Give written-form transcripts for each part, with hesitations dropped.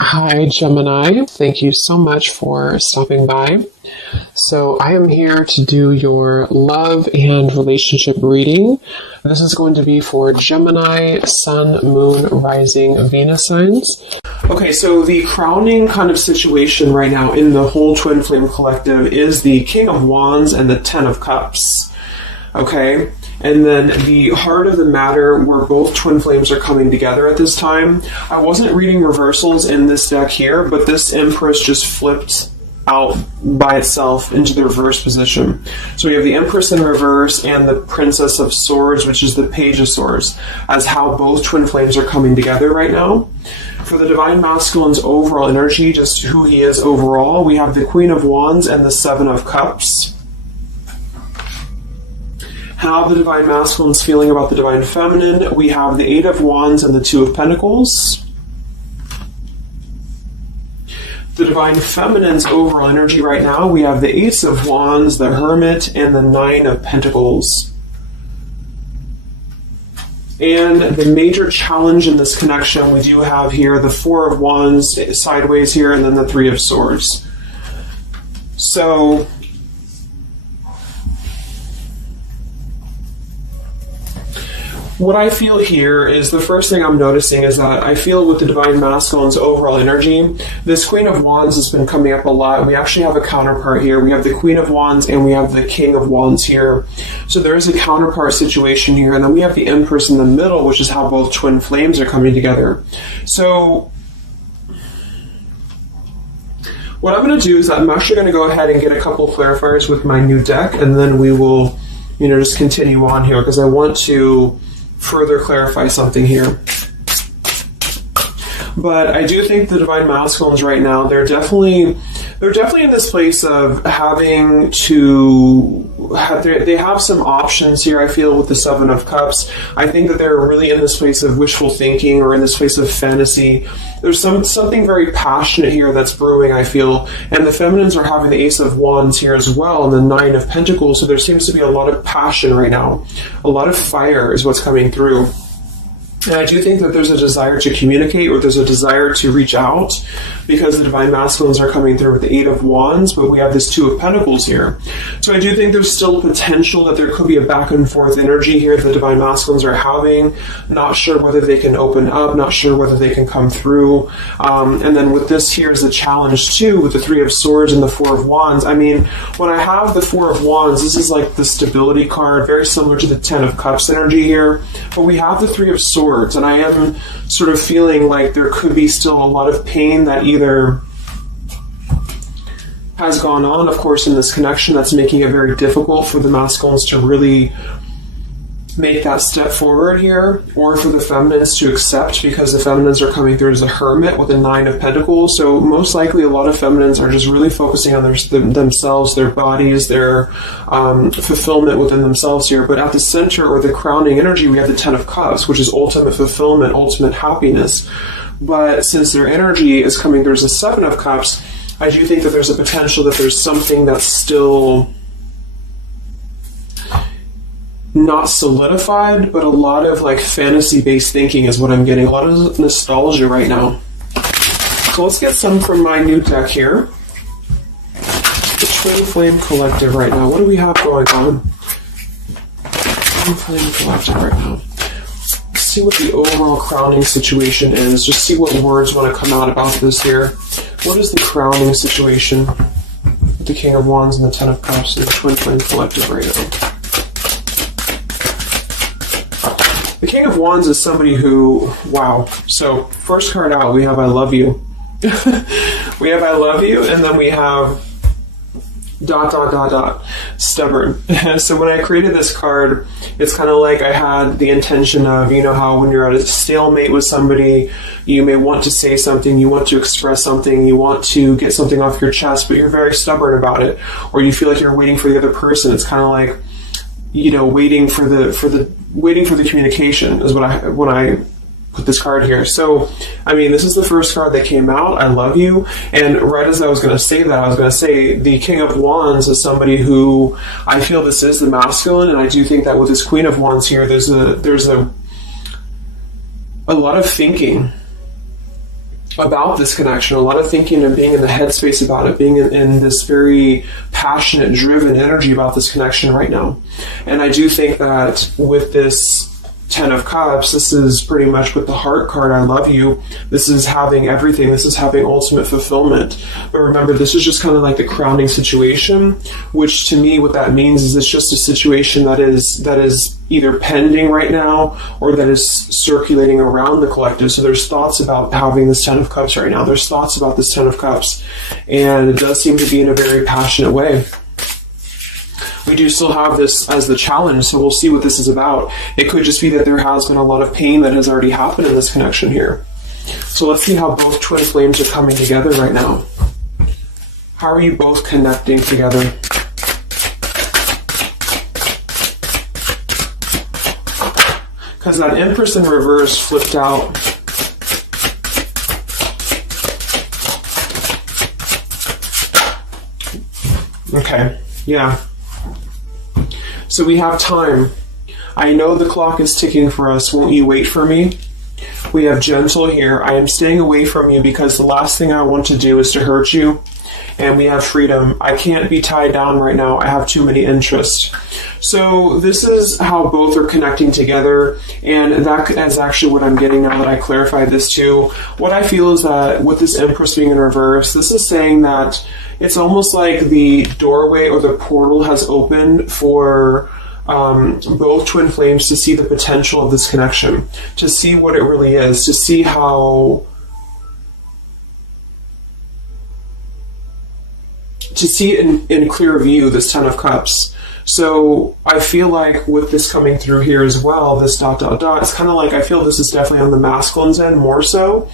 Hi, Gemini. Thank you so much for stopping by. So I am here to do your love and relationship reading. This is going to be for Gemini, Sun, Moon, Rising, Venus signs. Okay, so the crowning kind of situation right now in the whole Twin Flame Collective is the King of Wands and the Ten of Cups. Okay, and then the heart of the matter where both twin flames are coming together at this time. I wasn't reading reversals in this deck here, but this Empress just flipped out by itself into the reverse position. So we have the Empress in reverse and the Princess of Swords, which is the Page of Swords, as how both twin flames are coming together right now. For the Divine Masculine's overall energy, just who he is overall, we have the Queen of Wands and the Seven of Cups. How the Divine Masculine's feeling about the Divine Feminine, we have the Eight of Wands and the Two of Pentacles. The Divine Feminine's overall energy right now, we have the Ace of Wands, the Hermit, and the Nine of Pentacles. And the major challenge in this connection, we do have here the Four of Wands sideways here, and then the Three of Swords. So what I feel here is the first thing I'm noticing is that I feel with the Divine Masculine's overall energy, this Queen of Wands has been coming up a lot. We actually have a counterpart here. We have the Queen of Wands and we have the King of Wands here. So there is a counterpart situation here. And then we have the Empress in the middle, which is how both twin flames are coming together. So what I'm going to do is I'm actually going to go ahead and get a couple of clarifiers with my new deck, and then we will, just continue on here because I want to further clarify something here. But I do think the Divine Masculines right now, they're definitely in this place of having to they have some options here, I feel, with the Seven of Cups. I think that they're really in this place of wishful thinking or in this place of fantasy. There's something very passionate here that's brewing, I feel. And the Feminines are having the Ace of Wands here as well and the Nine of Pentacles. So there seems to be a lot of passion right now. A lot of fire is what's coming through. And I do think that there's a desire to communicate, or there's a desire to reach out, because the Divine Masculines are coming through with the Eight of Wands, but we have this Two of Pentacles here. So I do think there's still potential that there could be a back and forth energy here that the Divine Masculines are having. Not sure whether they can open up, not sure whether they can come through. And then with this here is the challenge too, with the Three of Swords and the Four of Wands. I mean, when I have the Four of Wands, this is like the stability card, very similar to the Ten of Cups energy here. But we have the Three of Swords. And I am sort of feeling like there could be still a lot of pain that either has gone on, of course, in this connection that's making it very difficult for the masculines to really make that step forward here, or for the feminines to accept, because the feminines are coming through as a Hermit with a Nine of Pentacles. So most likely a lot of feminines are just really focusing on themselves, their bodies, their fulfillment within themselves here. But at the center, or the crowning energy, we have the Ten of Cups, which is ultimate fulfillment, ultimate happiness. But since their energy is coming through as a Seven of Cups, I do think that there's a potential that there's something that's still not solidified, but a lot of like fantasy-based thinking is what I'm getting. A lot of nostalgia right now. So let's get some from my new deck here. The Twin Flame Collective right now. What do we have going on? Twin Flame Collective right now. Let's see what the overall crowning situation is. Just see what words want to come out about this here. What is the crowning situation with the King of Wands and the Ten of Cups and the Twin Flame Collective right now? The King of Wands is somebody who, wow. So first card out, we have I love you. We have I love you, and then we have ... stubborn. So when I created this card, it's kind of like I had the intention of, how when you're at a stalemate with somebody, you may want to say something, you want to express something, you want to get something off your chest, but you're very stubborn about it, or you feel like you're waiting for the other person. It's kind of like, waiting for the communication is when I put this card here. So, I mean, this is the first card that came out, I love you. And right as I was going to say that, I was going to say the King of Wands is somebody who I feel this is the masculine. And I do think that with this Queen of Wands here, there's a lot of thinking about this connection, a lot of thinking and being in the headspace about it, being in this very passionate, driven energy about this connection right now. And I do think that with this Ten of Cups, this is pretty much with the heart card, I love you. This is having everything. This is having ultimate fulfillment. But remember, this is just kind of like the crowning situation, which to me, what that means is it's just a situation that is either pending right now or that is circulating around the collective. So there's thoughts about having this Ten of Cups right now. There's thoughts about this Ten of Cups. And it does seem to be in a very passionate way. We do still have this as the challenge, so we'll see what this is about. It could just be that there has been a lot of pain that has already happened in this connection here. So let's see how both twin flames are coming together right now. How are you both connecting together? Because that Empress in reverse flipped out. Okay, yeah. So we have time. I know the clock is ticking for us. Won't you wait for me? We have gentle here. I am staying away from you because the last thing I want to do is to hurt you. And we have freedom. I can't be tied down right now. I have too many interests. So this is how both are connecting together. And that is actually what I'm getting now that I clarified this too. What I feel is that with this Empress being in reverse, this is saying that it's almost like the doorway or the portal has opened for both twin flames to see the potential of this connection, to see what it really is, to see how, to see it in clear view, this Ten of Cups. So I feel like with this coming through here as well, this ... it's kind of like I feel this is definitely on the masculine's end more so.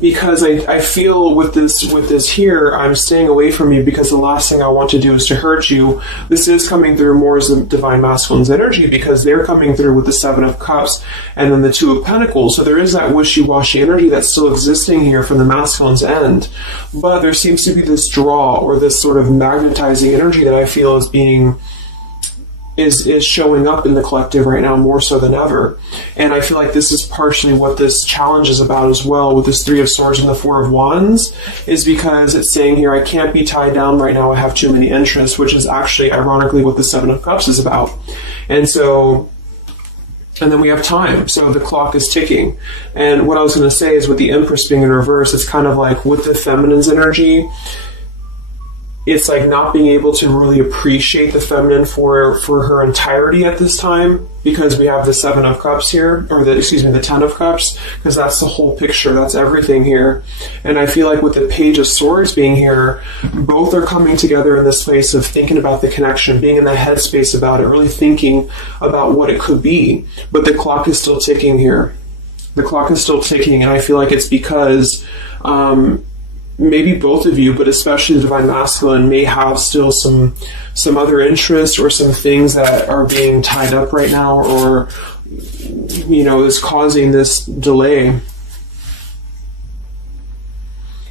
Because I feel with this here, I'm staying away from you because the last thing I want to do is to hurt you. This is coming through more as the divine masculine's energy because they're coming through with the Seven of Cups and then the Two of Pentacles. So there is that wishy-washy energy that's still existing here from the masculine's end. But there seems to be this draw or this sort of magnetizing energy that I feel is being is showing up in the collective right now more so than ever. And I feel like this is partially what this challenge is about as well with this Three of Swords and the Four of Wands, is because it's saying here, I can't be tied down right now, I have too many interests, which is actually ironically what the Seven of Cups is about. And then we have time, so the clock is ticking. And what I was going to say is with the Empress being in reverse, it's kind of like with the feminine's energy, it's like not being able to really appreciate the feminine for her entirety at this time, because we have the Seven of Cups here, or the Ten of Cups, because that's the whole picture, that's everything here. And I feel like with the Page of Swords being here, both are coming together in this place of thinking about the connection, being in the headspace about it, really thinking about what it could be. But the clock is still ticking here. The clock is still ticking, and I feel like it's because maybe both of you, but especially the Divine Masculine, may have still some other interests or some things that are being tied up right now, or is causing this delay.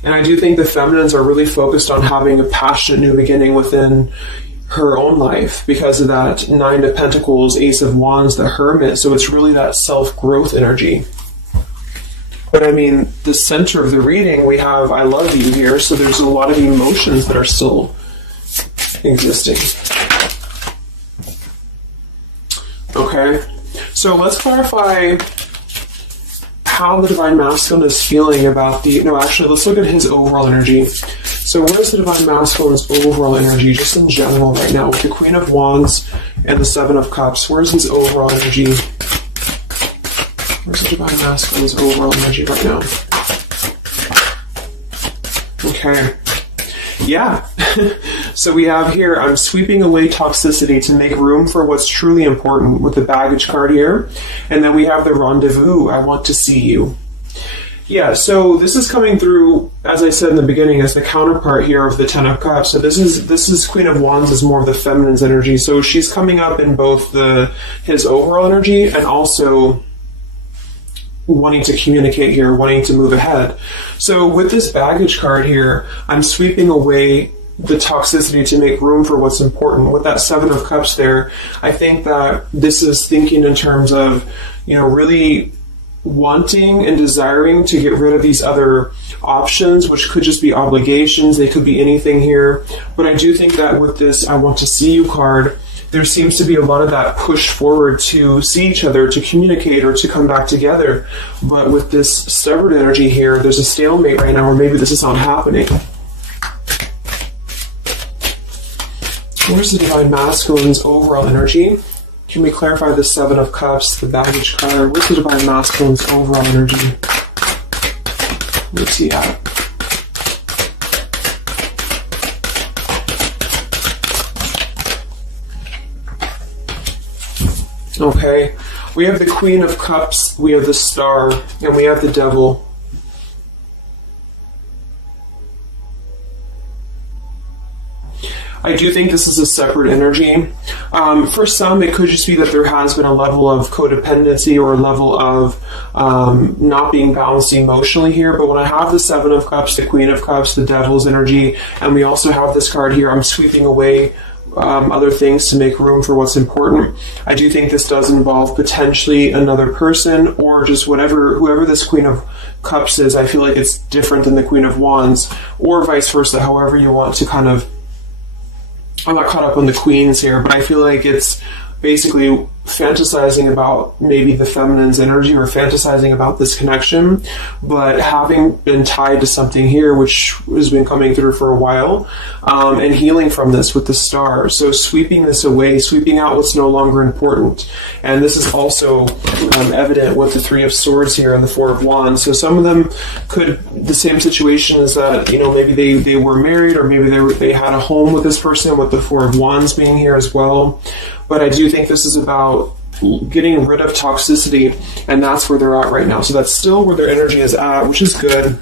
And I do think the feminines are really focused on having a passionate new beginning within her own life because of that Nine of Pentacles, Ace of Wands, the Hermit. So it's really that self-growth energy. But I mean, the center of the reading, we have I love you here, so there's a lot of emotions that are still existing. Okay, so let's clarify how the Divine Masculine is feeling about let's look at his overall energy. So what is the Divine Masculine's overall energy, just in general right now, with the Queen of Wands and the Seven of Cups? Where's his overall energy? Where's the Divine Masculine's overall energy right now? Okay. Yeah. So we have here, I'm sweeping away toxicity to make room for what's truly important, with the Baggage card here. And then we have the Rendezvous, I want to see you. Yeah, so this is coming through, as I said in the beginning, as the counterpart here of the Ten of Cups. So this is Queen of Wands is more of the feminine's energy. So she's coming up in both his overall energy and also wanting to communicate here, wanting to move ahead. So with this Baggage card here, I'm sweeping away the toxicity to make room for what's important. With that Seven of Cups there, I think that this is thinking in terms of, really wanting and desiring to get rid of these other options, which could just be obligations. They could be anything here. But I do think that with this I want to see you card, there seems to be a lot of that push forward to see each other, to communicate, or to come back together. But with this stubborn energy here, there's a stalemate right now, or maybe this is not happening. Where's the Divine Masculine's overall energy? Can we clarify the Seven of Cups, the baggage card? What's the Divine Masculine's overall energy? What's he at? Okay, we have the Queen of Cups, we have the Star, and we have the Devil. I do think this is a separate energy. For some, it could just be that there has been a level of codependency or a level of not being balanced emotionally here. But when I have the Seven of Cups, the Queen of Cups, the Devil's energy, and we also have this card here, I'm sweeping away other things to make room for what's important. I do think this does involve potentially another person, or just whoever this Queen of Cups is. I feel like it's different than the Queen of Wands, or vice versa, however you want to kind of. I'm not caught up on the queens here, but I feel like it's basically fantasizing about maybe the feminine's energy, or fantasizing about this connection, but having been tied to something here which has been coming through for a while, and healing from this with the Star. So sweeping this away, sweeping out what's no longer important. And this is also evident with the Three of Swords here and the Four of Wands. So some of them could, the same situation is that, maybe they were married, or maybe they had a home with this person, with the Four of Wands being here as well. But I do think this is about getting rid of toxicity, and that's where they're at right now. So that's still where their energy is at, which is good.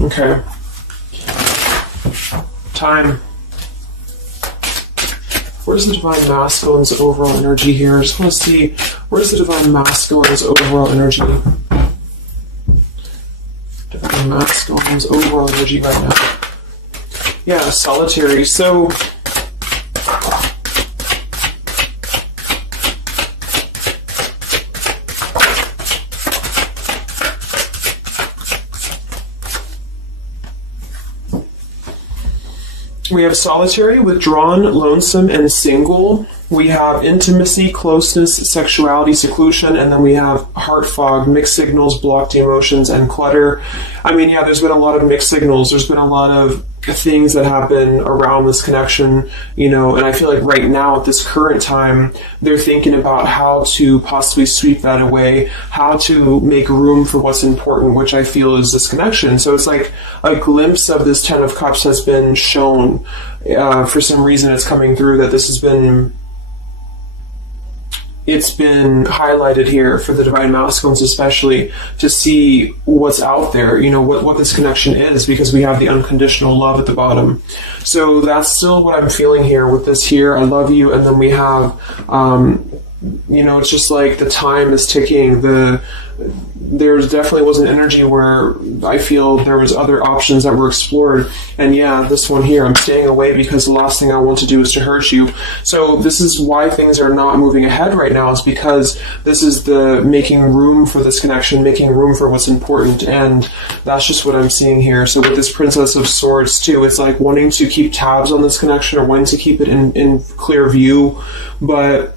Okay. Time. Where's the Divine Masculine's overall energy here? I just want to see, where's the Divine Masculine's overall energy? Divine Masculine's overall energy right now. Yeah, solitary. So we have solitary, withdrawn, lonesome, and single. We have intimacy, closeness, sexuality, seclusion, and then we have heart fog, mixed signals, blocked emotions, and clutter. I mean, yeah, there's been a lot of mixed signals. There's been a lot of things that happen around this connection, and I feel like right now at this current time, they're thinking about how to possibly sweep that away, how to make room for what's important, which I feel is this connection. So it's like a glimpse of this Ten of Cups has been shown. For some reason it's coming through that this has been highlighted here for the Divine Masculines, especially to see what's out there, what this connection is, because we have the unconditional love at the bottom. So that's still what I'm feeling here with this here. I love you. And then we have, it's just like the time is ticking. There definitely was an energy where I feel there was other options that were explored. And yeah, this one here, I'm staying away because the last thing I want to do is to hurt you. So this is why things are not moving ahead right now, is because this is the making room for this connection, making room for what's important. And that's just what I'm seeing here. So with this Princess of Swords too, it's like wanting to keep tabs on this connection, or wanting to keep it in clear view, but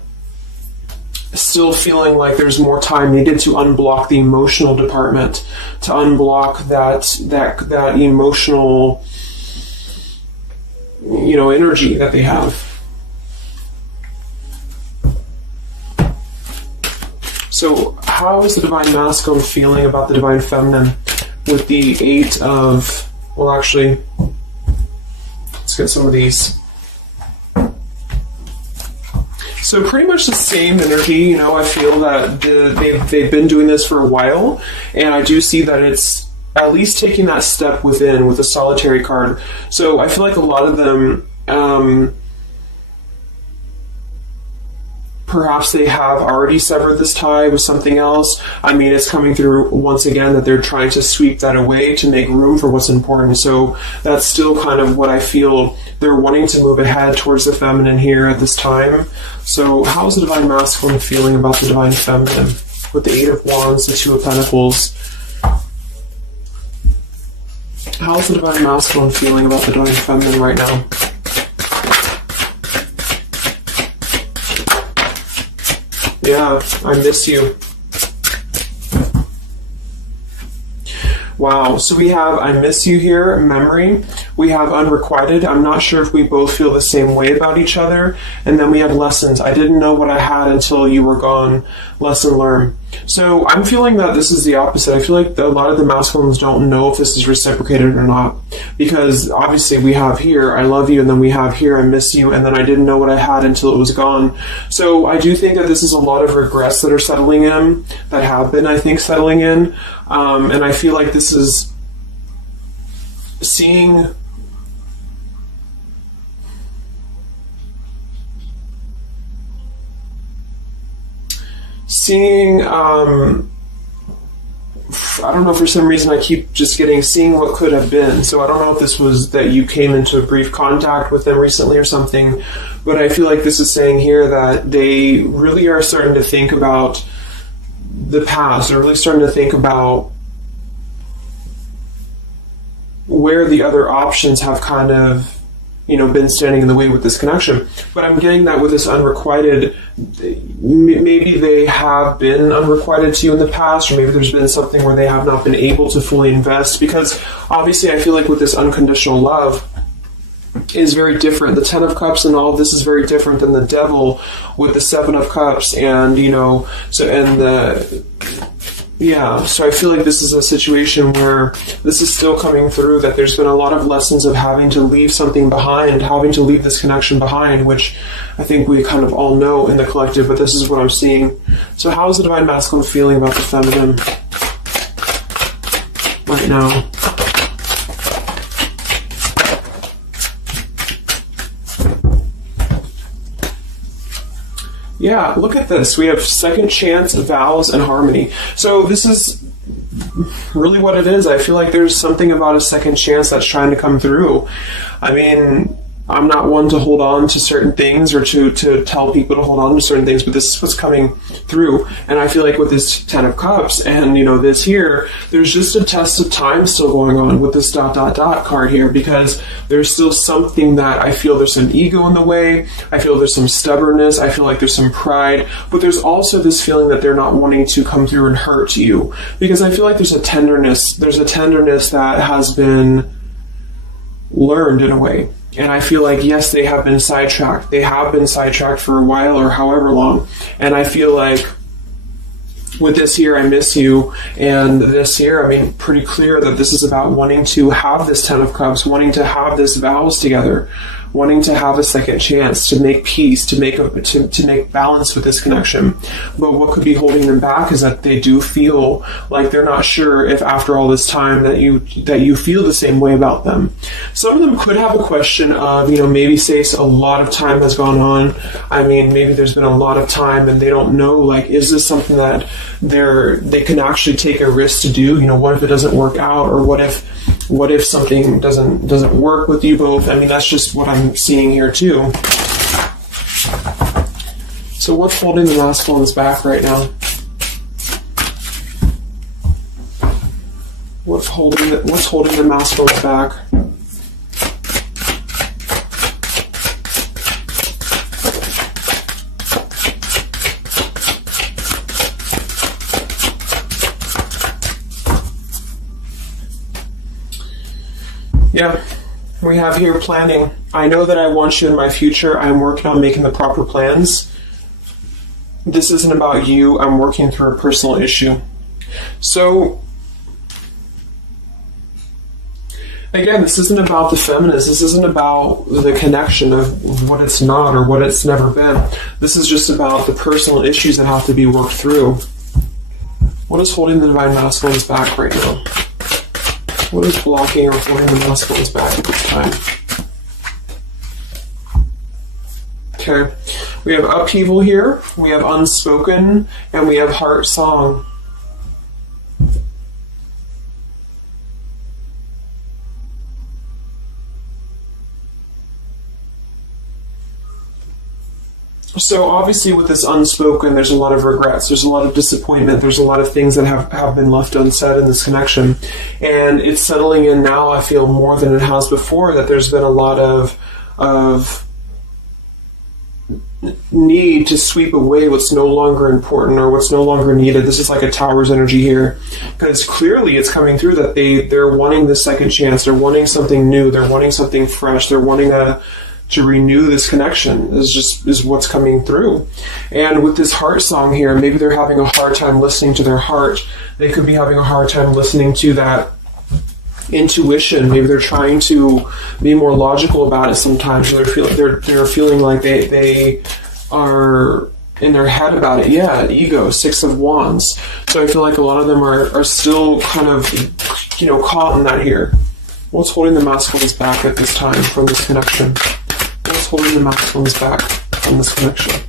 still feeling like there's more time needed to unblock the emotional department, to unblock that emotional, energy that they have. So how is the Divine Masculine feeling about the Divine Feminine with the Eight of, well, actually, let's get some of these. So pretty much the same energy, I feel that they've been doing this for a while, and I do see that it's at least taking that step within with the solitary card. So I feel like a lot of them, perhaps they have already severed this tie with something else. I mean, it's coming through once again that they're trying to sweep that away to make room for what's important. So that's still kind of what I feel. They're wanting to move ahead towards the feminine here at this time. So how's the Divine Masculine feeling about the Divine Feminine? With the Eight of Wands, the Two of Pentacles. How's the Divine Masculine feeling about the Divine Feminine right now? Yeah, I miss you. Wow, so we have I miss you here, memory. We have unrequited. I'm not sure if we both feel the same way about each other. And then we have lessons. I didn't know what I had until you were gone. Lesson learned. So I'm feeling that this is the opposite. I feel like a lot of the masculines don't know if this is reciprocated or not. Because obviously we have here, I love you, and then we have here, I miss you, and then I didn't know what I had until it was gone. So I do think that this is a lot of regrets that are settling in, that have been, I think, settling in. And I feel like this is seeing I don't know, for some reason I keep just seeing what could have been. So I don't know if this was that you came into brief contact with them recently or something, but I feel like this is saying here that they really are starting to think about the past. They're really starting to think about where the other options have kind of, been standing in the way with this connection. But I'm getting that with this unrequited, maybe they have been unrequited to you in the past, or maybe there's been something where they have not been able to fully invest, because obviously I feel like with this unconditional love is very different. The Ten of Cups and all of this is very different than the Devil with the Seven of Cups, and so I feel like this is a situation where this is still coming through, that there's been a lot of lessons of having to leave something behind, having to leave this connection behind, which I think we kind of all know in the collective, but this is what I'm seeing. So how is the Divine Masculine feeling about the feminine right now? Yeah, look at this. We have second chance, vows, and harmony. So this is really what it is. I feel like there's something about a second chance that's trying to come through. I mean, I'm not one to hold on to certain things or to tell people to hold on to certain things, but this is what's coming through. And I feel like with this Ten of Cups and, this here, there's just a test of time still going on with this ... card here, because there's still something that I feel there's some ego in the way. I feel there's some stubbornness. I feel like there's some pride, but there's also this feeling that they're not wanting to come through and hurt you, because I feel like there's a tenderness that has been learned in a way. And I feel like, yes, they have been sidetracked. They have been sidetracked for a while or however long. And I feel like with this here, I miss you, and this here, pretty clear that this is about wanting to have this Ten of Cups, wanting to have this vows together, wanting to have a second chance to make peace, to make balance with this connection. But what could be holding them back is that they do feel like they're not sure if after all this time that you feel the same way about them. Some of them could have a question of, maybe say a lot of time has gone on. Maybe there's been a lot of time and they don't know, is this something that they can actually take a risk to do? What if it doesn't work out, or what if something doesn't work with you both? That's just what I'm seeing here too. So what's holding the masculines back right now? What's holding the masculines back? Yeah, we have here planning. I know that I want you in my future. I'm working on making the proper plans. This isn't about you. I'm working through a personal issue. So, again, this isn't about the feminist. This isn't about the connection of what it's not or what it's never been. This is just about the personal issues that have to be worked through. What is holding the Divine Masculines back right now? What is blocking or holding the masculines back at this time? Okay, we have upheaval here, we have unspoken, and we have heart song. So obviously with this unspoken, there's a lot of regrets, there's a lot of disappointment, there's a lot of things that have been left unsaid in this connection. And it's settling in now, I feel, more than it has before, that there's been a lot of need to sweep away what's no longer important or what's no longer needed. This is like a Tower's energy here, because clearly it's coming through that they're wanting the second chance, they're wanting something new, they're wanting something fresh, they're wanting to renew this connection is what's coming through. And with this heart song here, maybe they're having a hard time listening to their heart. They could be having a hard time listening to that intuition. Maybe they're trying to be more logical about it sometimes. So they're feeling like they are in their head about it. Yeah, ego, 6 of Wands. So I feel like a lot of them are still kind of, caught in that here. What's holding the masculines back at this time from this connection? What's holding the masculines back from this connection?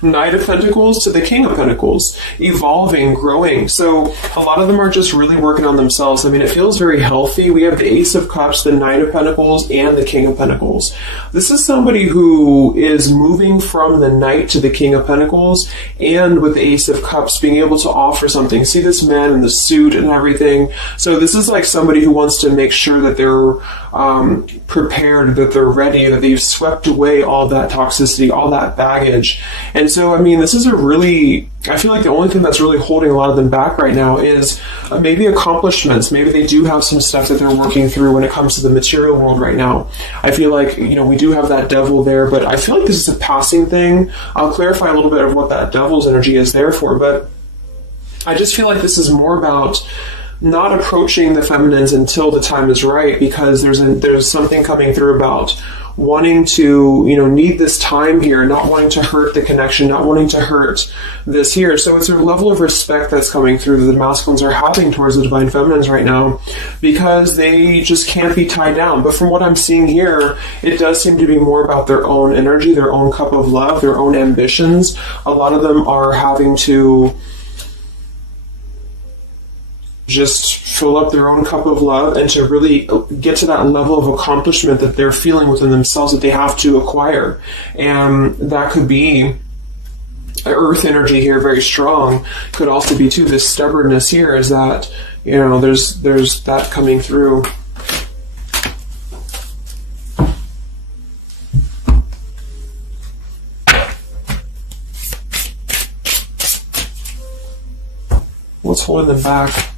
Knight of Pentacles to the King of Pentacles, evolving, growing. So a lot of them are just really working on themselves. I mean, it feels very healthy. We have the Ace of Cups, the Knight of Pentacles, and the King of Pentacles. This is somebody who is moving from the Knight to the King of Pentacles, and with the Ace of Cups, being able to offer something. See this man in the suit and everything. So this is like somebody who wants to make sure that they're prepared, that they're ready, that they've swept away all that toxicity, all that baggage. And so, I mean, this is I feel like the only thing that's really holding a lot of them back right now is maybe accomplishments. Maybe they do have some stuff that they're working through when it comes to the material world right now. I feel like, we do have that devil there, but I feel like this is a passing thing. I'll clarify a little bit of what that devil's energy is there for, but I just feel like this is more about not approaching the feminines until the time is right, because there's something coming through about wanting to, need this time here, not wanting to hurt the connection, not wanting to hurt this here. So it's a level of respect that's coming through that the masculines are having towards the divine feminines right now, because they just can't be tied down. But from what I'm seeing here, it does seem to be more about their own energy, their own cup of love, their own ambitions. A lot of them are having to just fill up their own cup of love and to really get to that level of accomplishment that they're feeling within themselves that they have to acquire. And that could be earth energy here, very strong. Could also be too this stubbornness here, is that, there's that coming through. What's holding them back?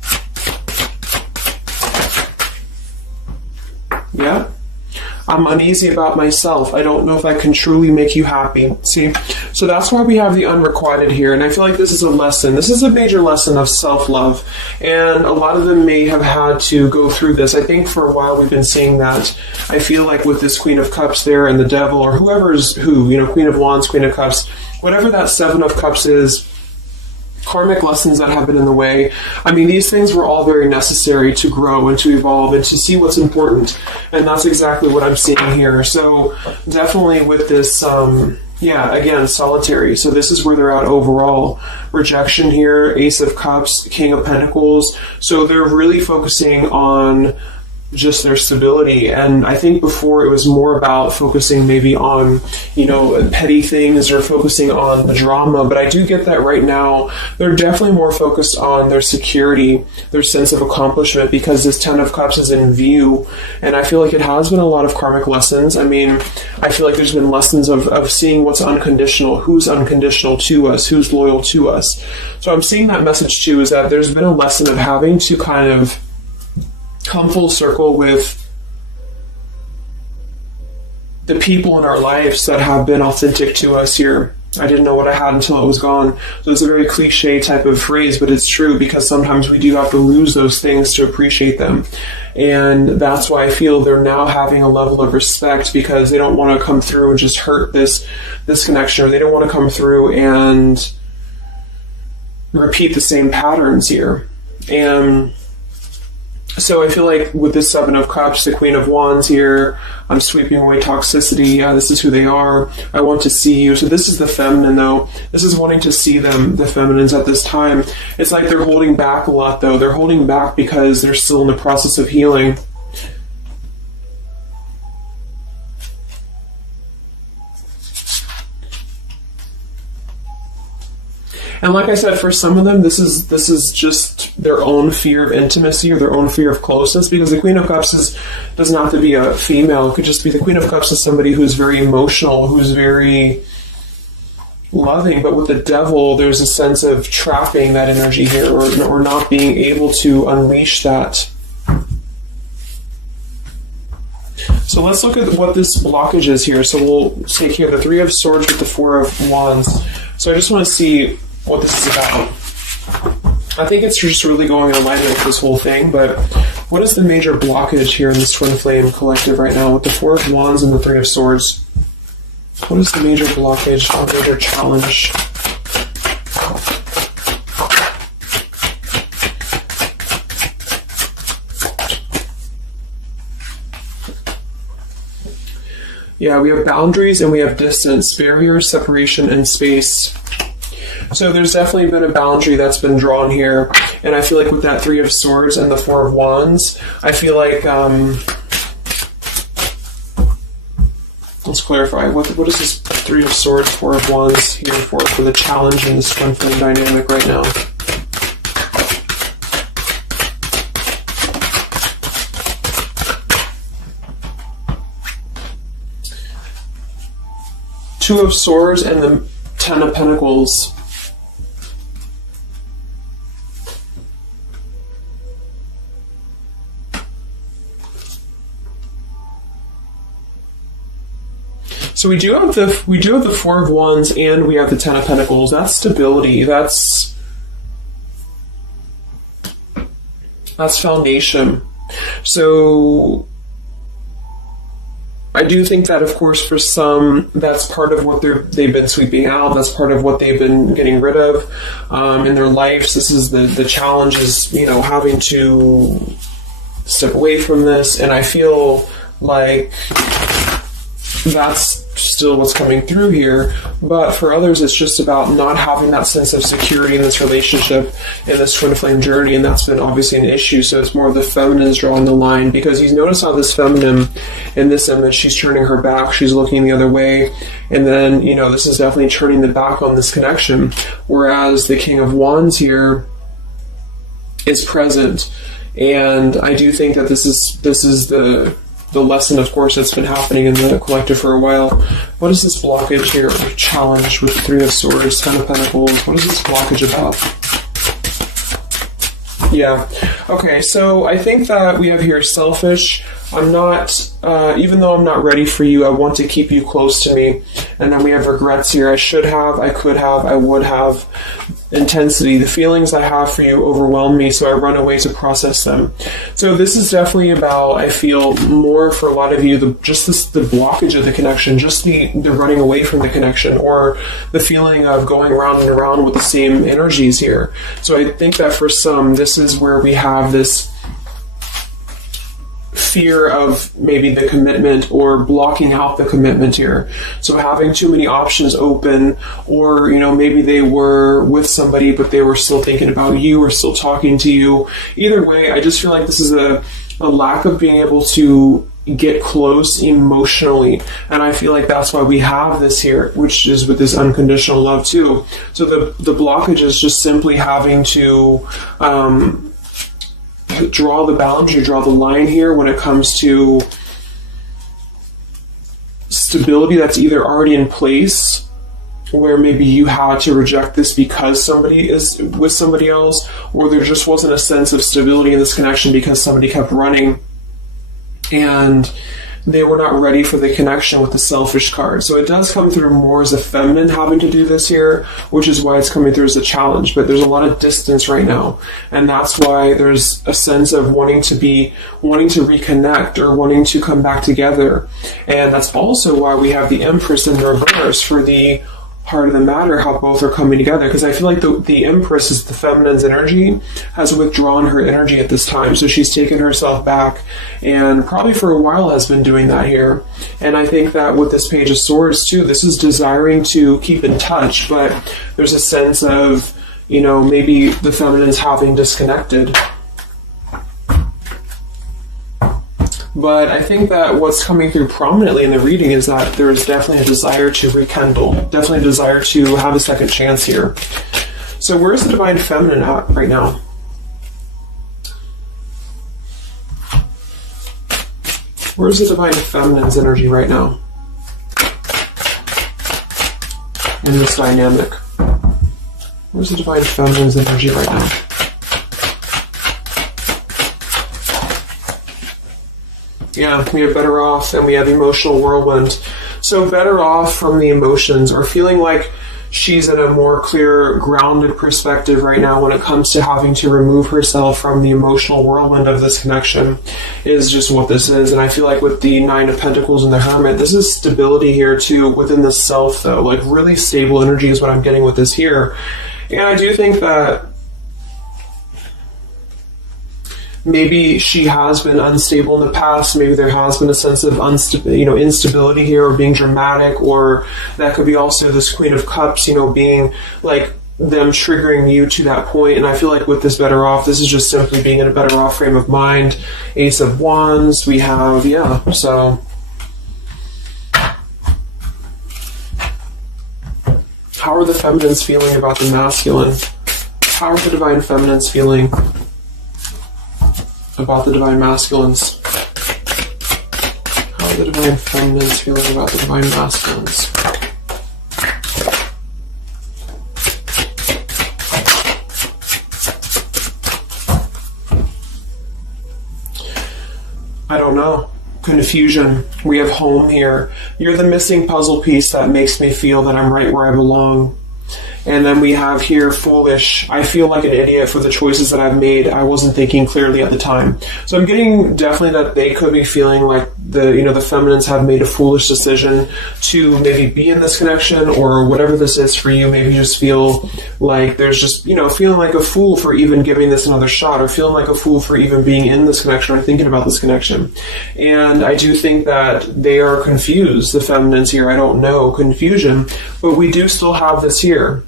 Yeah, I'm uneasy about myself. I don't know if I can truly make you happy. See, so that's why we have the unrequited here. And I feel like this is a lesson. This is a major lesson of self-love. And a lot of them may have had to go through this. I think for a while we've been seeing that. I feel like with this Queen of Cups there and the Devil, or whoever's who, Queen of Wands, Queen of Cups, whatever that Seven of Cups is, karmic lessons that have been in the way. I mean, these things were all very necessary to grow and to evolve and to see what's important. And that's exactly what I'm seeing here. So definitely with this, again, solitary. So this is where they're at overall. Rejection here, Ace of Cups, King of Pentacles. So they're really focusing on just their stability. And I think before it was more about focusing maybe on, petty things or focusing on the drama. But I do get that right now they're definitely more focused on their security, their sense of accomplishment, because this Ten of Cups is in view. And I feel like it has been a lot of karmic lessons. I mean, I feel like there's been lessons of seeing what's unconditional, who's unconditional to us, who's loyal to us. So I'm seeing that message too, is that there's been a lesson of having to kind of come full circle with the people in our lives that have been authentic to us here. I didn't know what I had until it was gone. So it's a very cliche type of phrase, but it's true, because sometimes we do have to lose those things to appreciate them. And that's why I feel they're now having a level of respect, because they don't want to come through and just hurt this connection, or they don't want to come through and repeat the same patterns here. And so I feel like with this Seven of Cups, the Queen of Wands here, I'm sweeping away toxicity. Yeah, this is who they are. I want to see you. So this is the feminine, though. This is wanting to see them, the feminines at this time. It's like they're holding back a lot, though. They're holding back because they're still in the process of healing. And like I said, for some of them, this is just their own fear of intimacy, or their own fear of closeness, because the Queen of Cups doesn't have to be a female. It could just be the Queen of Cups is somebody who's very emotional, who's very loving. But with the Devil, there's a sense of trapping that energy here, or not being able to unleash that. So let's look at what this blockage is here. So we'll take here the Three of Swords with the Four of Wands. So I just want to see what this is about. I think it's just really going in alignment with this whole thing, but what is the major blockage here in this Twin Flame collective right now with the Four of Wands and the Three of Swords? What is the major blockage or major challenge? Yeah, we have boundaries and we have distance, barriers, separation, and space. So there's definitely been a boundary that's been drawn here. And I feel like with that Three of Swords and the Four of Wands, I feel like, let's clarify, what is this Three of Swords, Four of Wands here for the challenge in this Twin Flame dynamic right now? Two of Swords and the Ten of Pentacles. So we do have the Four of Wands and we have the Ten of Pentacles. That's stability. That's foundation. So I do think that, of course, for some, that's part of what they've been sweeping out. That's part of what they've been getting rid of in their lives. This is the challenge is, having to step away from this. And I feel like that's still what's coming through here. But for others, it's just about not having that sense of security in this relationship, in this Twin Flame journey, and that's been obviously an issue. So it's more of the feminines drawing the line, because you notice how this feminine in this image, she's turning her back, she's looking the other way, and then, this is definitely turning the back on this connection, whereas the King of Wands here is present. And I do think that this is the lesson, of course, that's been happening in the collective for a while. What is this blockage here, or challenge with Three of Swords, Ten of Pentacles? What is this blockage about? Yeah. Okay, so I think that we have here selfish. I'm not, even though I'm not ready for you, I want to keep you close to me. And then we have regrets here. I should have, I could have, I would have. Intensity, the feelings I have for you overwhelm me, so I run away to process them. So this is definitely about, I feel, more for a lot of you, the blockage of the connection, just the running away from the connection, or the feeling of going around and around with the same energies here. So I think that for some, this is where we have this fear of maybe the commitment, or blocking out the commitment here. So having too many options open, or maybe they were with somebody but they were still thinking about you, or still talking to you. Either way, I just feel like this is a lack of being able to get close emotionally, and I feel like that's why we have this here, which is with this unconditional love too. So the blockage is just simply having to draw the boundary, draw the line here when it comes to stability that's either already in place, where maybe you had to reject this because somebody is with somebody else, or there just wasn't a sense of stability in this connection because somebody kept running. And they were not ready for the connection with the selfish card. So it does come through more as a feminine having to do this here, which is why it's coming through as a challenge. But there's a lot of distance right now. And that's why there's a sense of wanting to reconnect or wanting to come back together. And that's also why we have the Empress in reverse for the heart of the matter, how both are coming together, because I feel like the Empress is the feminine's energy, has withdrawn her energy at this time, so she's taken herself back, and probably for a while has been doing that here. And I think that with this Page of Swords too, this is desiring to keep in touch, but there's a sense of, you know, maybe the feminine's having disconnected. But I think that what's coming through prominently in the reading is that there's definitely a desire to rekindle, definitely a desire to have a second chance here. So where's the Divine Feminine at right now? Where's the Divine Feminine's energy right now in this dynamic? Where's the Divine Feminine's energy right now? Yeah, we have Better Off and we have Emotional Whirlwind. So Better Off from the emotions, or feeling like she's in a more clear, grounded perspective right now when it comes to having to remove herself from the emotional whirlwind of this connection, is just what this is. And I feel like with the Nine of Pentacles and the Hermit, this is stability here too within the self though. Like really stable energy is what I'm getting with this here. And I do think that maybe she has been unstable in the past. Maybe there has been a sense of instability here, or being dramatic, or that could be also this Queen of Cups, being like them triggering you to that point. And I feel like with this Better Off, this is just simply being in a better off frame of mind. Ace of Wands, we have, so how are the feminines feeling about the masculine? How are the Divine Feminines feeling about the Divine Masculines? How are the Divine Feminines feeling about the Divine Masculines? I don't know. Confusion. We have Home here. You're the missing puzzle piece that makes me feel that I'm right where I belong. And then we have here Foolish. I feel like an idiot for the choices that I've made. I wasn't thinking clearly at the time. So I'm getting definitely that they could be feeling like the feminines have made a foolish decision to maybe be in this connection, or whatever this is for you. Maybe you just feel like there's just, feeling like a fool for even giving this another shot, or feeling like a fool for even being in this connection or thinking about this connection. And I do think that they are confused, the feminines here. I don't know, confusion, but we do still have this here.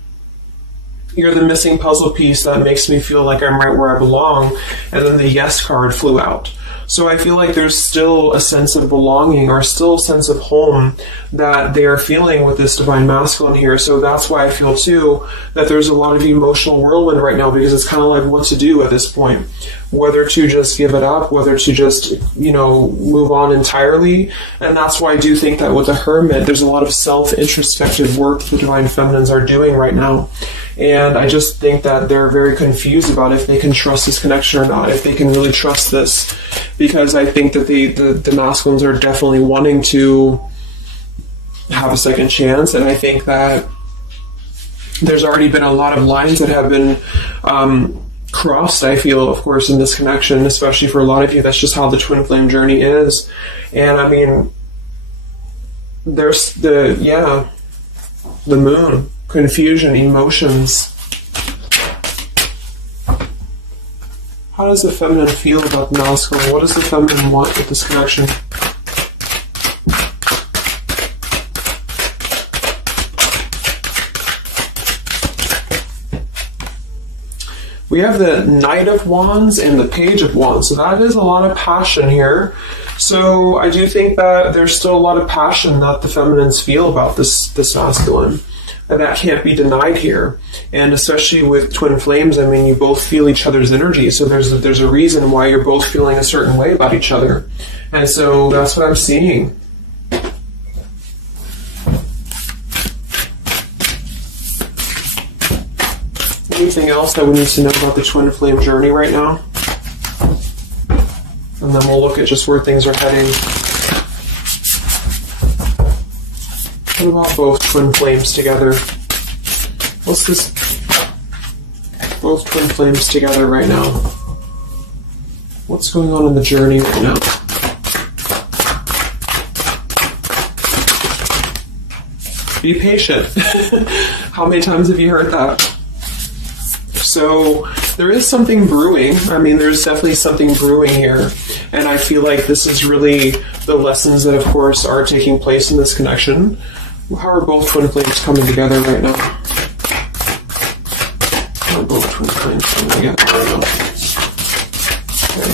You're the missing puzzle piece that makes me feel like I'm right where I belong. And then the Yes card flew out. So I feel like there's still a sense of belonging, or still a sense of home that they are feeling with this Divine Masculine here. So that's why I feel too that there's a lot of emotional whirlwind right now, because it's kind of like what to do at this point. Whether to just give it up, whether to just, move on entirely. And that's why I do think that with the Hermit, there's a lot of self-introspective work the Divine Feminines are doing right now. And I just think that they're very confused about if they can trust this connection or not, if they can really trust this. Because I think that the masculines are definitely wanting to have a second chance. And I think that there's already been a lot of lines that have been crossed, I feel, of course, in this connection, especially for a lot of you. That's just how the twin flame journey is. And I mean, there's the Moon, confusion, emotions. How does the feminine feel about the masculine? What does the feminine want with this connection? We have the Knight of Wands and the Page of Wands. So that is a lot of passion here. So I do think that there's still a lot of passion that the feminines feel about this masculine. And that can't be denied here. And especially with twin flames, I mean, you both feel each other's energy. So there's a reason why you're both feeling a certain way about each other. And so that's what I'm seeing. Anything else that we need to know about the twin flame journey right now? And then we'll look at just where things are heading. What about both twin flames together? What's this? Both twin flames together right now. What's going on in the journey right now? Be patient. How many times have you heard that? So there is something brewing. I mean, there's definitely something brewing here. And I feel like this is really the lessons that, of course, are taking place in this connection. How are both twin flames coming together right now? How are both twin flames coming together right now? Okay.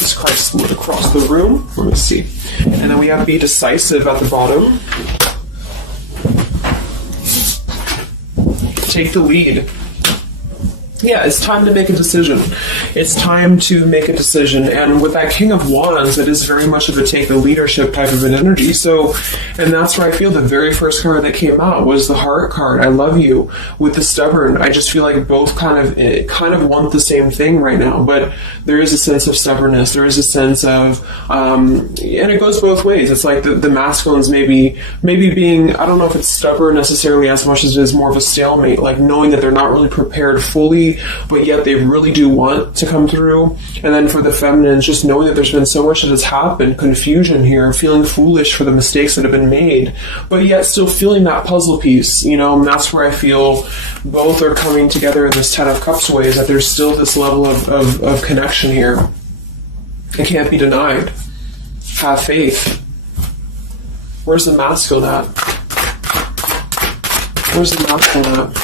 This Christ moved across the room. Let me see. And then we have be decisive at the bottom. Take the lead. Yeah, it's time to make a decision. It's time to make a decision. And with that King of Wands, it is very much of a take the leadership type of an energy. So, and that's where I feel the very first card that came out was the Heart card. I love you. With the Stubborn, I just feel like both kind of want the same thing right now. But there is a sense of stubbornness. There is a sense of, and it goes both ways. It's like the masculines maybe being, I don't know if it's stubborn necessarily as much as it is more of a stalemate, like knowing that they're not really prepared fully, but yet they really do want to come through. And then for the feminines, just knowing that there's been so much that has happened, confusion here, feeling foolish for the mistakes that have been made, but yet still feeling that puzzle piece, you know. And that's where I feel both are coming together in this Ten of Cups ways, that there's still this level of connection here. It can't be denied. Have faith. Where's the masculine at? Where's the masculine at?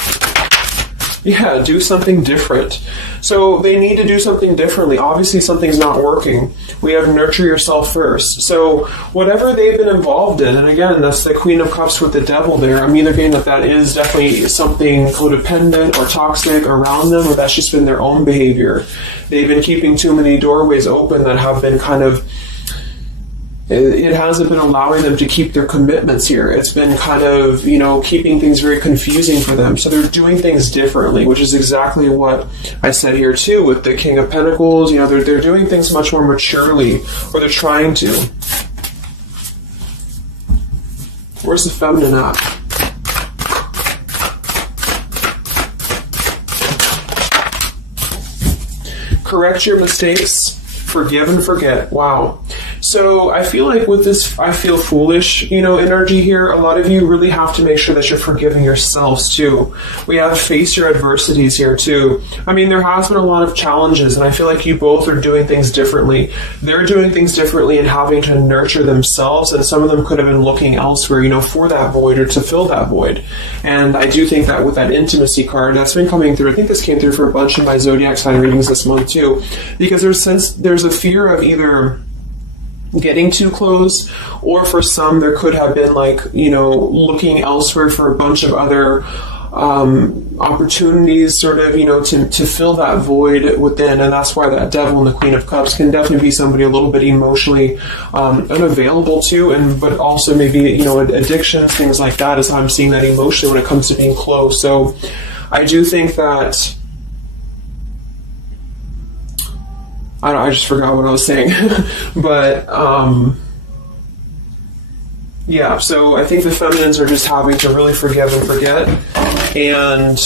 Yeah, do something different. So they need to do something differently. Obviously, something's not working. We have nurture yourself first. So whatever they've been involved in, and again, that's the Queen of Cups with the Devil there. I'm either getting that is definitely something codependent or toxic around them, or that's just been their own behavior. They've been keeping too many doorways open that have been kind of, it hasn't been allowing them to keep their commitments here. It's been kind of, you know, keeping things very confusing for them. So they're doing things differently, which is exactly what I said here too with the King of Pentacles. You know, they're doing things much more maturely, or they're trying to. Where's the feminine at? Correct your mistakes, forgive and forget. Wow. So I feel like with this, I feel foolish, you know, energy here. A lot of you really have to make sure that you're forgiving yourselves too. We have face your adversities here too. I mean, there has been a lot of challenges, and I feel like you both are doing things differently. They're doing things differently and having to nurture themselves, and some of them could have been looking elsewhere, you know, for that void or to fill that void. And I do think that with that intimacy card that's been coming through, I think this came through for a bunch of my zodiac sign readings this month too, because there's a fear of either getting too close, or for some there could have been like, you know, looking elsewhere for a bunch of other opportunities, sort of, you know, to fill that void within. And that's why that Devil and the Queen of Cups can definitely be somebody a little bit emotionally unavailable to, and but also maybe, you know, addictions, things like that is how I'm seeing that emotionally when it comes to being close. So I do think that I just forgot what I was saying. But, yeah, so I think the feminines are just having to really forgive and forget. And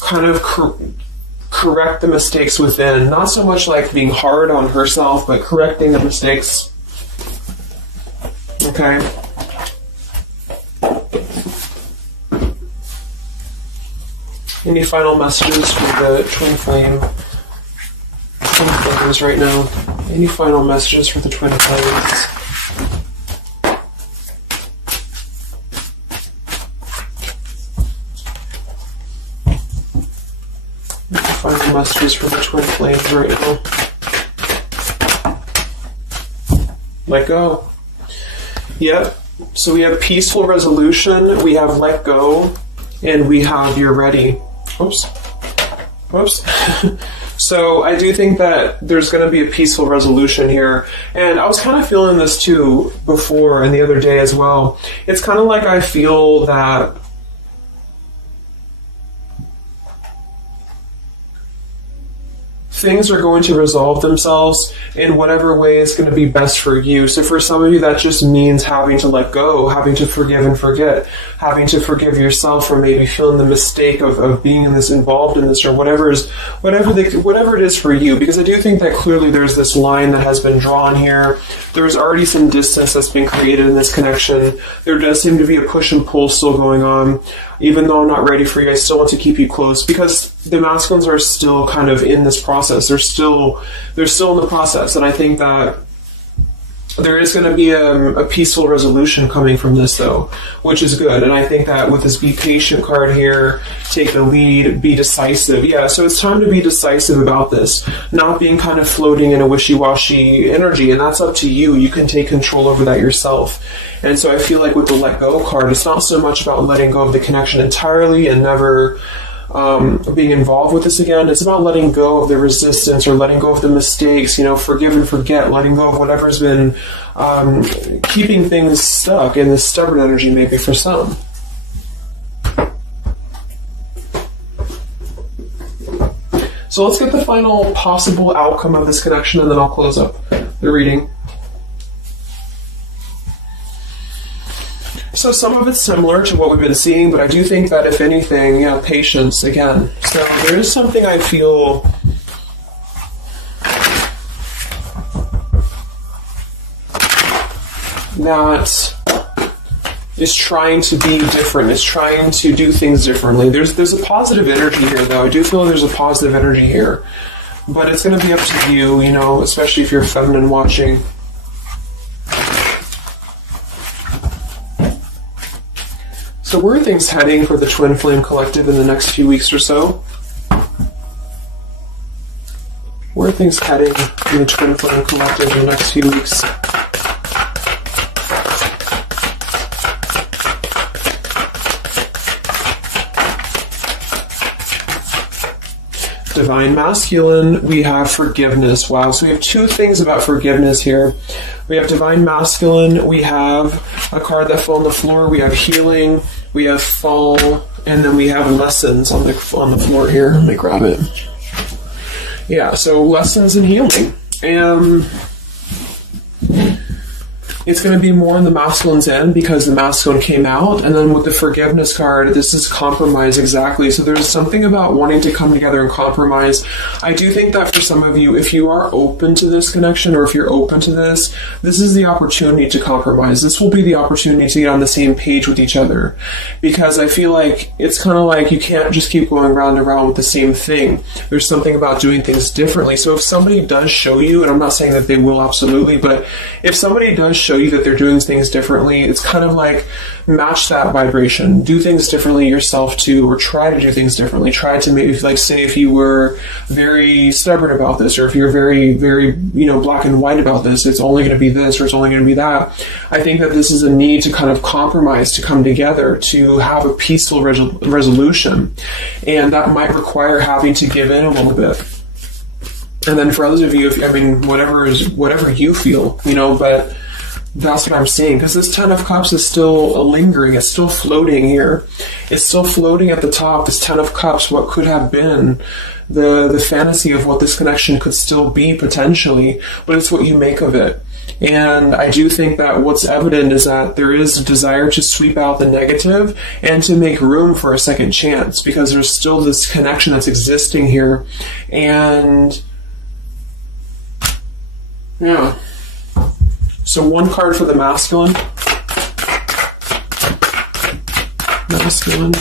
kind of correct the mistakes within. Not so much like being hard on herself, but correcting the mistakes. Okay? Any final messages for the twin flames right now? Any final messages for the twin flames? Any final messages for the twin flames right now? Let go. Yep. So we have peaceful resolution, we have let go, and we have you're ready. Oops. So I do think that there's going to be a peaceful resolution here. And I was kind of feeling this too before and the other day as well. It's kind of like I feel that things are going to resolve themselves in whatever way is going to be best for you. So for some of you, that just means having to let go, having to forgive and forget, having to forgive yourself for maybe feeling the mistake of being in this, involved in this, or whatever it is for you. Because I do think that clearly there's this line that has been drawn here. There's already some distance that's been created in this connection. There does seem to be a push and pull still going on. Even though I'm not ready for you, I still want to keep you close, because the masculines are still kind of in this process. They're still in the process, and I think that there is going to be a peaceful resolution coming from this, though, which is good. And I think that with this be patient card here, take the lead, be decisive. Yeah, so it's time to be decisive about this, not being kind of floating in a wishy-washy energy, and that's up to you. You can take control over that yourself. And so I feel like with the let go card, it's not so much about letting go of the connection entirely and never being involved with this again. It's about letting go of the resistance, or letting go of the mistakes, forgive and forget, letting go of whatever's been keeping things stuck in this stubborn energy, maybe for some. So let's get the final possible outcome of this connection, and then I'll close up the reading. So some of it's similar to what we've been seeing, but I do think that if anything, patience again. So there is something I feel that is trying to be different, is trying to do things differently. There's a positive energy here, though. I do feel there's a positive energy here. But it's going to be up to you, especially if you're feminine watching. So where are things heading for the Twin Flame Collective in the next few weeks or so? Where are things heading in the Twin Flame Collective in the next few weeks? Divine Masculine, we have forgiveness. Wow, so we have two things about forgiveness here. We have Divine Masculine, we have a card that fell on the floor, we have healing, we have fall, and then we have lessons on the floor here. Let me grab it. Yeah, so lessons and healing. And it's going to be more on the masculine's end because the masculine came out. And then with the forgiveness card, this is compromise, exactly. So there's something about wanting to come together and compromise. I do think that for some of you, if you are open to this connection, or if you're open to this is the opportunity to compromise. This will be the opportunity to get on the same page with each other. Because I feel like it's kind of like you can't just keep going round and round with the same thing. There's something about doing things differently. So if somebody does show you, and I'm not saying that they will absolutely, but if somebody does show you that they're doing things differently, it's kind of like match that vibration. Do things differently yourself too, or try to do things differently. Try to maybe, like, say if you were very stubborn about this, or if you're very, very, black and white about this, it's only going to be this, or it's only going to be that. I think that this is a need to kind of compromise, to come together, to have a peaceful resolution. And that might require having to give in a little bit. And then for others of you, whatever you feel, but that's what I'm seeing, because this Ten of Cups is still lingering. It's still floating here. It's still floating at the top. This Ten of Cups, what could have been the fantasy of what this connection could still be potentially, but it's what you make of it. And I do think that what's evident is that there is a desire to sweep out the negative and to make room for a second chance, because there's still this connection that's existing here. And yeah. So one card for the masculine. Masculine.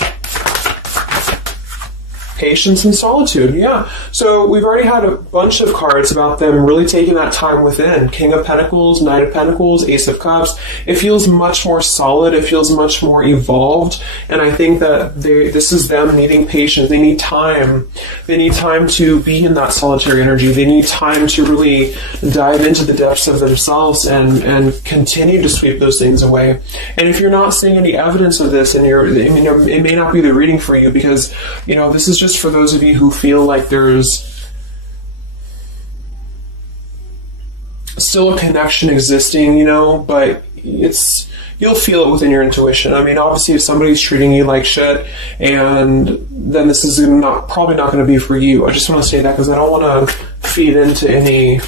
Patience and solitude, yeah. So we've already had a bunch of cards about them really taking that time within. King of Pentacles, Knight of Pentacles, Ace of Cups. It feels much more solid. It feels much more evolved. And I think that this is them needing patience. They need time. They need time to be in that solitary energy. They need time to really dive into the depths of themselves and continue to sweep those things away. And if you're not seeing any evidence of this, and it may not be the reading for you, because, this is just for those of you who feel like there's still a connection existing, but you'll feel it within your intuition. I mean, obviously, if somebody's treating you like shit, and then this is probably not going to be for you. I just want to say that because I don't want to feed into any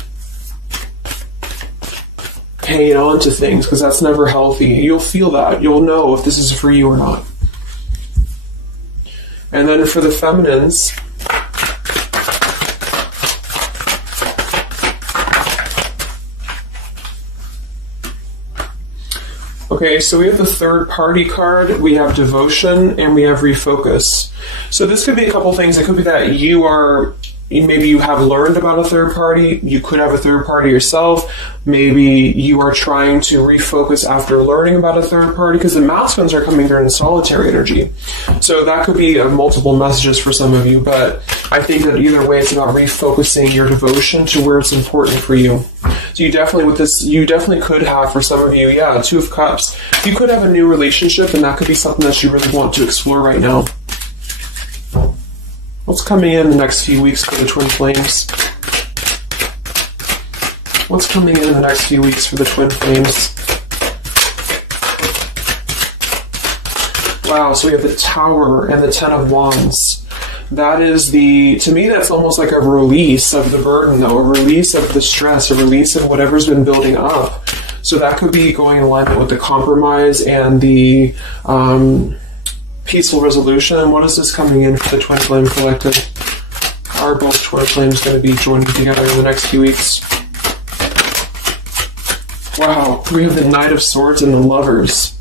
hanging on to things, because that's never healthy. You'll feel that. You'll know if this is for you or not. And then for the feminines, okay, so we have the third party card, we have devotion, and we have refocus. So this could be a couple things. It could be that maybe you have learned about a third party. You could have a third party yourself. Maybe you are trying to refocus after learning about a third party, because the masculines are coming through in solitary energy. So that could be multiple messages for some of you, but I think that either way, it's about refocusing your devotion to where it's important for you. So you definitely could have, for some of you, Two of Cups. You could have a new relationship, and that could be something that you really want to explore right now. What's coming in the next few weeks for the twin flames? What's coming in the next few weeks for the twin flames? Wow, so we have the Tower and the Ten of Wands. That is to me, that's almost like a release of the burden, though, a release of the stress, a release of whatever's been building up. So that could be going in alignment with the compromise and the peaceful resolution. What is this coming in for the Twin Flame Collective? Are both Twin Flames going to be joining together in the next few weeks? Wow, we have the Knight of Swords and the Lovers.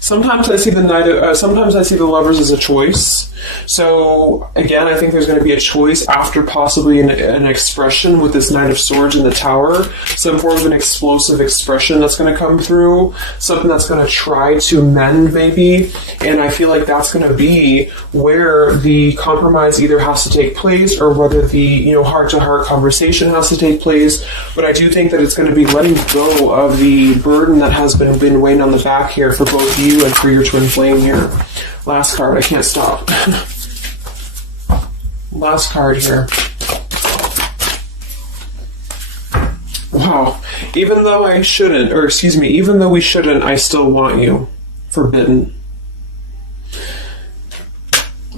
Sometimes I see the Lovers as a choice. So again, I think there's going to be a choice after possibly an expression with this Knight of Swords in the Tower, some form of an explosive expression that's going to come through, something that's going to try to mend maybe, and I feel like that's going to be where the compromise either has to take place or whether the heart-to-heart conversation has to take place. But I do think that it's going to be letting go of the burden that has been weighing on the back here for both you and for your twin flame here. Last card, I can't stop. Last card here. Wow. Even though we shouldn't, I still want you. Forbidden.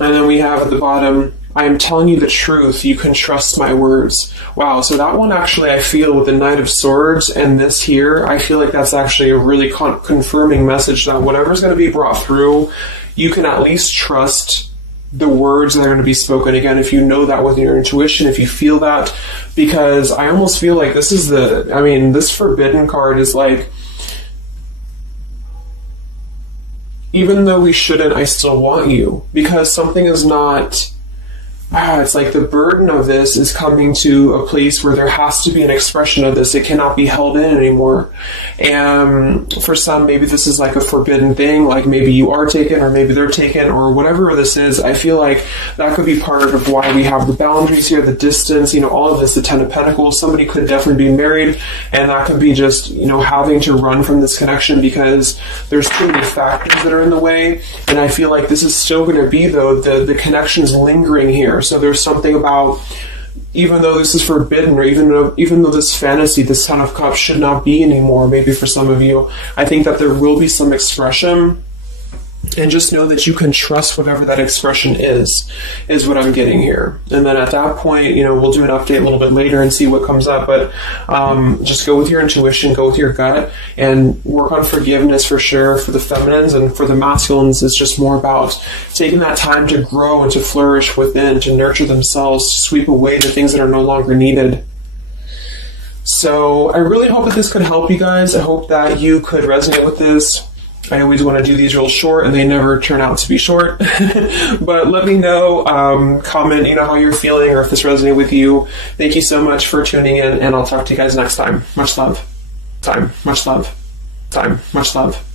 And then we have at the bottom, I am telling you the truth. You can trust my words. Wow, so that one actually, I feel with the Knight of Swords and this here, I feel like that's actually a really confirming message that whatever's going to be brought through, you can at least trust the words that are going to be spoken. Again, if you know that with your intuition, if you feel that, because I almost feel like this Forbidden card is like, even though we shouldn't, I still want you, because something is not... it's like the burden of this is coming to a place where there has to be an expression of this. It cannot be held in anymore. And for some, maybe this is like a forbidden thing, like maybe you are taken or maybe they're taken or whatever this is. I feel like that could be part of why we have the boundaries here, the distance, all of this, the Ten of Pentacles. Somebody could definitely be married, and that could be just, having to run from this connection because there's too many factors that are in the way. And I feel like this is still going to be, though, the connection's lingering here. So there's something about, even though this is forbidden, or even though this fantasy, this Ten of Cups should not be anymore, maybe for some of you, I think that there will be some expression, and just know that you can trust whatever that expression is what I'm getting here. And then at that point, we'll do an update a little bit later and see what comes up, but just go with your intuition, go with your gut, and work on forgiveness for sure for the feminines, and for the masculines, it's just more about taking that time to grow and to flourish within, to nurture themselves, to sweep away the things that are no longer needed. So I really hope that this could help you guys. I hope that you could resonate with this. I always want to do these real short, and they never turn out to be short. But let me know, comment, how you're feeling, or if this resonated with you. Thank you so much for tuning in, and I'll talk to you guys next time. Much love. Much love. Much love.